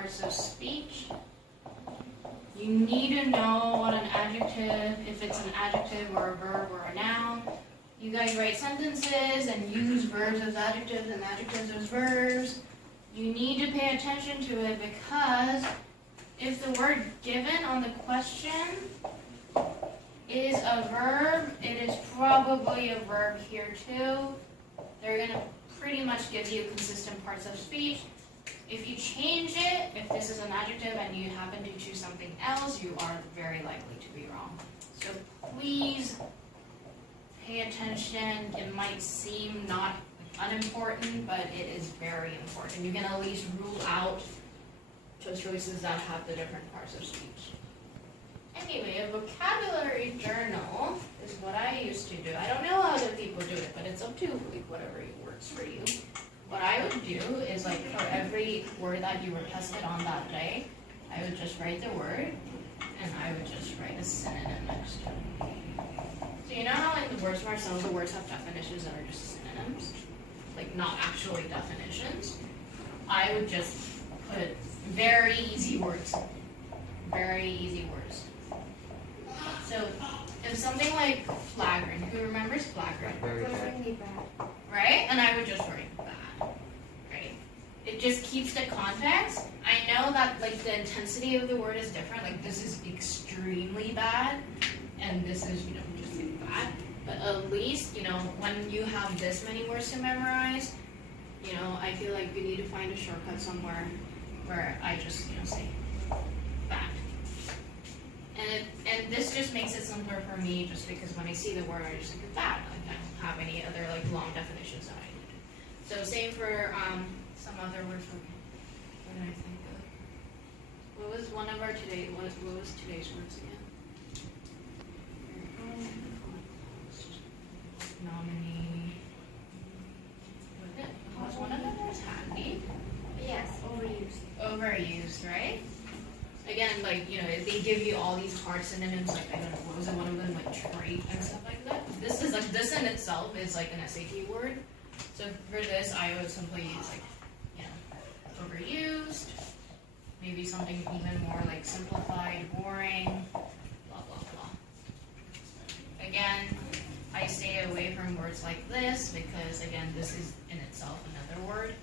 parts of speech. You need to know what an adjective, if it's an adjective or a verb or a noun. You guys write sentences and use verbs as adjectives and adjectives as verbs. You need to pay attention to it because if the word given on the question is a verb, it is probably a verb here too. They're going to pretty much give you consistent parts of speech. If you change it, if this is an adjective and you happen to choose something else, you are very likely to be wrong. So please pay attention. It might seem not unimportant, but it is very important. You can at least rule out the choices that have the different parts of speech. Anyway, a vocabulary journal is what I used to do. I don't know how other people do it, but it's up to whatever works for you. What I would do is for every word that you were tested on that day, I would just write the word and I would just write a synonym next to it. So you know how in the word smart some of the words have definitions that are just synonyms? Not actually definitions. I would just put very easy words. Very easy words. So if something like flagrant, who remembers flagrant? Very bad. Right? And I would just write bad. Right? It just keeps the context. I know that the intensity of the word is different. This is extremely bad and this is, just bad. But at least, when you have this many words to memorize, I feel like you need to find a shortcut somewhere where I just, say bad. And this just makes it simpler for me just because when I see the word, I just think of bad. I don't have any other long definitions that I need. So same for some other words. What did I think of? What was one of our what was today's words again? Nominee. Was one of them was handy? Yes, overused. Overused, right? Again, they give you all these hard synonyms, I don't know, what was it, one of them, trait and stuff like that. This is, this in itself is an SAT word. So for this, I would simply use, overused, maybe something even more, simplified, boring, blah, blah, blah. Again, I stay away from words like this because, again, this is in itself another word.